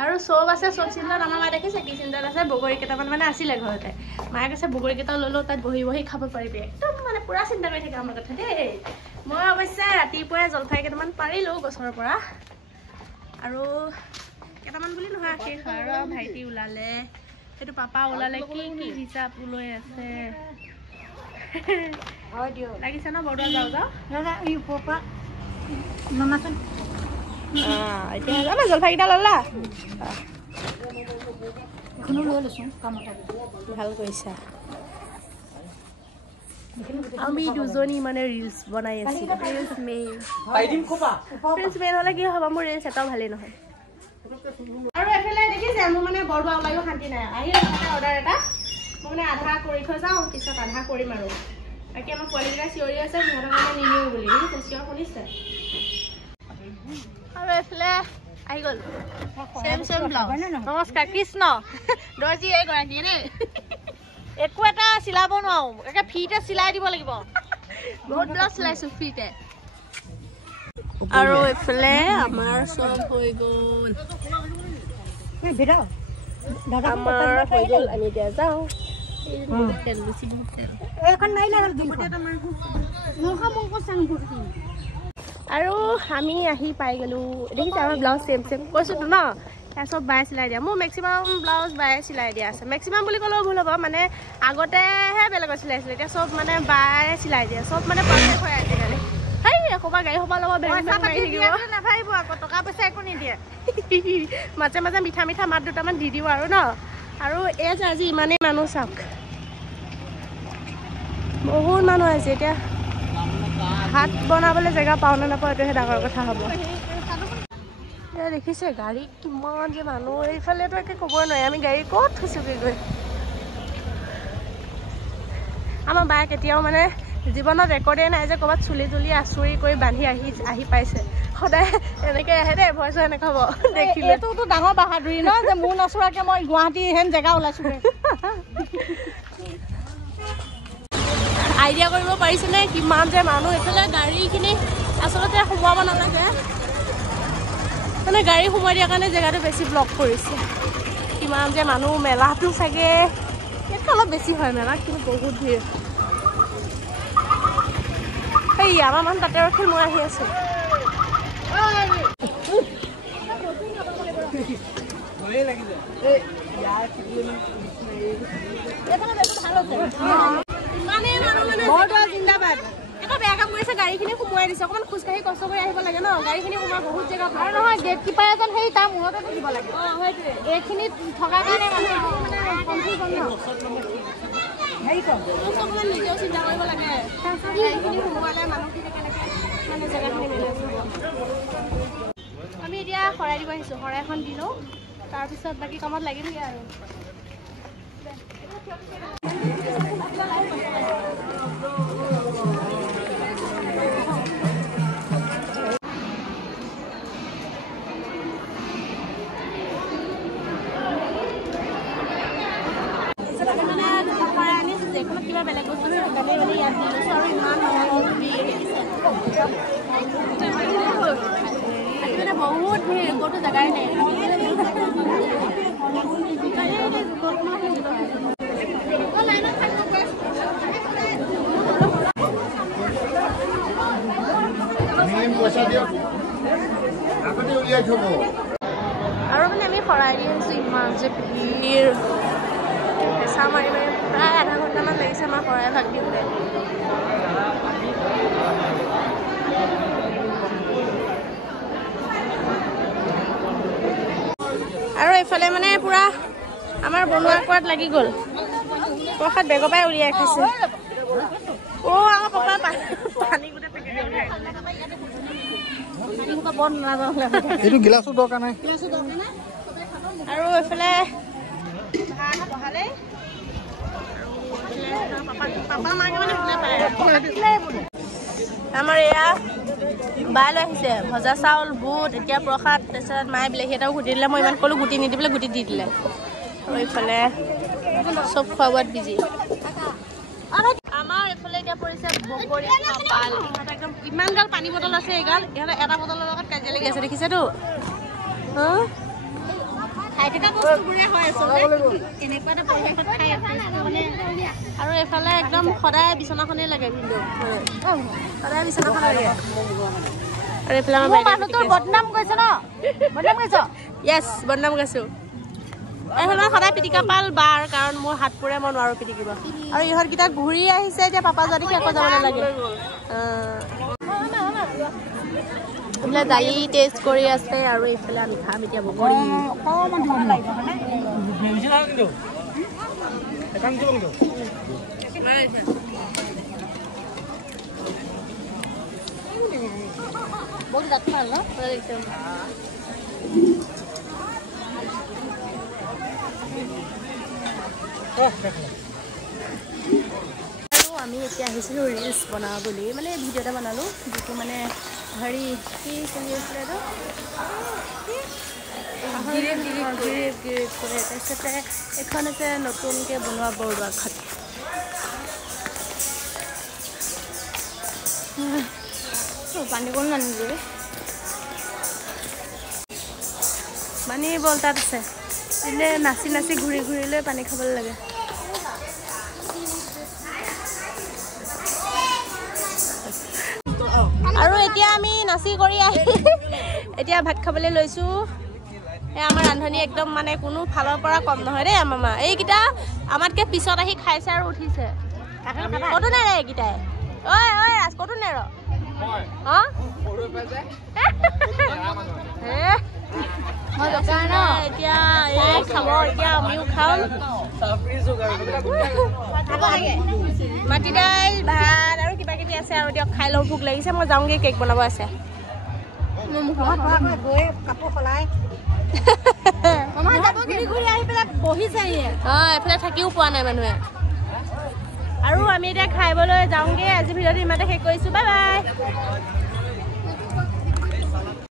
আৰু চব আছে চব চিন্তাত আমাৰ মায়ে দেখিছে কি চিন্তাত আছে বগৰী কেইটামান মানে আছিলে ঘৰতে মায়ে কৈছে বগৰী কেইটা ল'লো তাত বহি বহি খাব পাৰিবি একদম মানে পুৰা চিন্তা কৰি থাকে আমাৰ কথা দেই মই অৱশ্যে ৰাতিপুৱাই জলফাই কেইটামান পাৰিলোঁ গছৰ পৰা আৰু কেইটামান বুলি নহয় শেষ আৰু ভাইটি ওলালে সেইটো পাপা ওলালে কি কি হিচাপ লৈ আছে লাগিছে ন বৰদোৱা যাওঁ যাওঁ এতিয়া যাবা জলফাইকেইটা ল'লা ভাল কৰিছা আমি দুজনী মানে ৰিলছ বনাই আছো ৰিলছ মেইন হ'লে কি হ'ব মোৰ ৰিলছ এটাও ভালেই নহয় আৰু এফালে দেখিছে মোৰ মানে বৰদোৱা ওলাইও শান্তি নাই আহিলে অৰ্ডাৰ এটা মই মানে আধা কৰি থৈ যাওঁ পিছত আধা কৰিম আৰু বাকী আমাৰ পোৱালীকেইটা চিঞৰি আছে সিহঁতৰ কাৰণে নিনিওঁ বুলি চিঞৰ শুনিছে আৰু এফালে আহি গ'ল চেম ব্লাউজ নমস্কাৰ কৃষ্ণ দৰ্জী এগৰাকী দেই একো এটা চিলাব নোৱাৰো একে ফ্ৰীতে চিলাই দিব লাগিব বহুত ব্লাউজ চিলাইছো ফ্ৰীতে আৰু এফালে আমাৰ চব হৈ গ'ল আমাৰ হৈ গ'ল আমি এতিয়া যাওঁ তেল বেছি বহুত তেল আৰু আমি আহি পাই গ'লোঁ দেখিছে আমাৰ ব্লাউজ চেম কৈছোঁতো ন সেয়া চব বায়ে চিলাই দিয়া মোৰ মেক্সিমাম ব্লাউজ বায়ে চিলাই দিয়া আছে মেক্সিমাম বুলি ক'লেও ভুল হ'ব মানে আগতেহে বেলেগত চিলাইছিলে এতিয়া চব মানে বায়ে চিলাই দিয়ে চব মানে পাৰফেক্ট হৈ আজিকালি সেই এসোপা গাড়ী সোপা ল'ব নাভাবিব আকৌ টকা পইচা একো নিদিয়ে মাজে মাজে মিঠা মিঠা মাত দুটামান দি দিওঁ আৰু ন আৰু এই যে আজি ইমানেই মানুহ চাওক বহুত মানুহ আছে এতিয়া ভাত বনাবলৈ জেগা পাওঁ নে নাপাওঁ এইটোহে ডাঙৰ কথা হ'ব এতিয়া দেখিছে গাড়ী কিমান যে মানুহ এইফালেতো একে ক'বই নোৱাৰি আমি গাড়ী ক'ত থৈছোঁগৈ গৈ আমাৰ বায়ে কেতিয়াও মানে জীৱনত ৰেকৰ্ডেই নাই যে ক'ৰবাত চুলি তুলি আচুৰি কৰি বান্ধি আহি পাইছে সদায় এনেকৈ আহে দেই ভয় চয় নাখাব দেখিলে এইটোতো ডাঙৰ বাহাদুৰি ন যে মোৰ নচোৱাকৈ মই গুৱাহাটী হেন জেগা ওলাইছোঁ আইডিয়া কৰিব পাৰিছেনে কিমান যে মানুহ এইফালে গাড়ীখিনি আচলতে সোমোৱাব নালাগে মানে গাড়ী সোমাই দিয়াৰ কাৰণে জেগাটো বেছি ব্লক কৰিছে কিমান যে মানুহ মেলাটো চাগে ইয়াতকৈ অলপ বেছি হয় মেলাত কিন্তু বহুত ভিৰ এই আমাৰ মানুহ তাতে ৰখি মই আহি আছোঁ জিন্দাবাদ এটা বেয়া কাম কৰিছে গাড়ীখিনি সোমোৱাই দিছে অকণমান খোজকাঢ়ি কষ্ট কৰি আহিব লাগে ন গাড়ীখিনি সোমোৱা বহুত জেগা ভাল নহয় গেট কিপাৰ এজন সেই তাৰ মূৰতে থাকিব লাগে সেইটোৱে এইখিনি থকাৰ কাৰণে অকণমান নিজেও চিন্তা কৰিব লাগে গাড়ীখিনি সোমোৱালে মানুহখিনি কেনেকৈ মানে জেগাখিনি মেনেজ হ'ব আমি এতিয়া শৰাই দিব আহিছোঁ শৰাইখন দি লওঁ তাৰপিছত বাকী কামত লাগিমগৈ আৰু কিবা বেলেগ বস্তু মানে ইয়াত দি লৈছোঁ আৰু ইমান মানে বহুত ভিৰ ক'তো জেগাই নাই আৰু মানে আমি শৰাই দি আহিছোঁ ইমান যে ভিৰ পেচা মাৰি মাৰি প্ৰায় আধা ঘণ্টামান লাগিছে আমাৰ শৰাই ভাগ দিওঁতে আৰু এইফালে মানে পুৰা আমাৰ বনোৱা কৰাত লাগি গ'ল প্ৰসাদ বেগৰ পৰাই উলিয়াই খাইছে আমাৰ পাপাই পানী গোটেই পেকেট এইটো গিলাচো দৰকাৰ নাই আৰু এইফালে ভাত বহালে পাপা মাকে মানে আমাৰ এয়া বাই লৈ আহিছে ভজা চাউল বুট এতিয়া প্ৰসাদ তাৰপিছত মায়ে বিলাহী এটাও গুটি দিলে মই ইমান ক'লোঁ গুটি নিদিবলৈ গুটি দি দিলে আৰু এইফালে চব খোৱা বোৱাত বিজি আমাৰ এইফালে এতিয়া পৰিছে বগৰী কপাল ইহঁত একদম ইমান গাল পানী বটল আছে এইগাল ইহঁতে এটা বটলৰ লগত কাজিয়া লাগি আছে দেখিছেতো একেটা বস্তুবোৰে হয় আচলতে এনেকুৱা এটা পৰিৱেশত খাই মানে আৰু এফালে একদম সদায় বিচনাখনেই লাগে কিন্তু সদায় বিচনাখন লাগে আৰু এফালে আমাৰ মানুহটোৰ বদনাম কৈছে ন বদনাম কৈছ য়েছ বদনাম গাইছোঁ এইফালে সদায় পিটিকা পাল বাৰ কাৰণ মোৰ হাত পুৰে মই নোৱাৰোঁ পিটিকিব আৰু ইহঁতকেইটা ঘূৰি আহিছে এতিয়া পাপা যদি আকৌ যাব নালাগে এইফালে দালি টেষ্ট কৰি আছে আৰু এইফালে আমি খাম এতিয়া বগৰী বহুত দাঁত মাল ন আৰু আমি এতিয়া আহিছিলোঁ ৰিলছ বনাওঁ বুলি মানে ভিডিঅ' এটা বনালোঁ যিটো মানে হেৰি কি চলি আছিলে তাৰপিছতে এখন আছে নতুনকৈ বনোৱা বৰদোৱাখন পানী কল নানিলে পানী বল তাত আছে এনে নাচি নাচি ঘূৰি ঘূৰি লৈ পানী খাবলৈ লাগে আৰু এতিয়া আমি নাচি কৰি আহি এতিয়া ভাত খাবলৈ লৈছোঁ এই আমাৰ ৰান্ধনি একদম মানে কোনো ফালৰ পৰা কম নহয় দেই আমাৰ মা এইকেইটা আমাতকৈ পিছত আহি খাইছে আৰু উঠিছে ক'তো নেৰে এইকেইটাই ঐ ঐ ৰাজ ক'তো নেৰ অঁ এতিয়া এই খাব এতিয়া আমিও খাম মাটি দাইল ভাত আৰু কিবা কিবি আছে আৰু দিয়ক খাই লওঁ ভোক লাগিছে মই যাওঁগৈ কেক বনাব আছে কাপোৰ সলাই ঘূৰি আহি পেলাই বহিছে অঁ এইফালে থাকিও পোৱা নাই মানুহে আৰু আমি এতিয়া খাবলৈ যাওঁগৈ আজি ভিডিঅ'টো ইমানতে শেষ কৰিছোঁ বাই বাই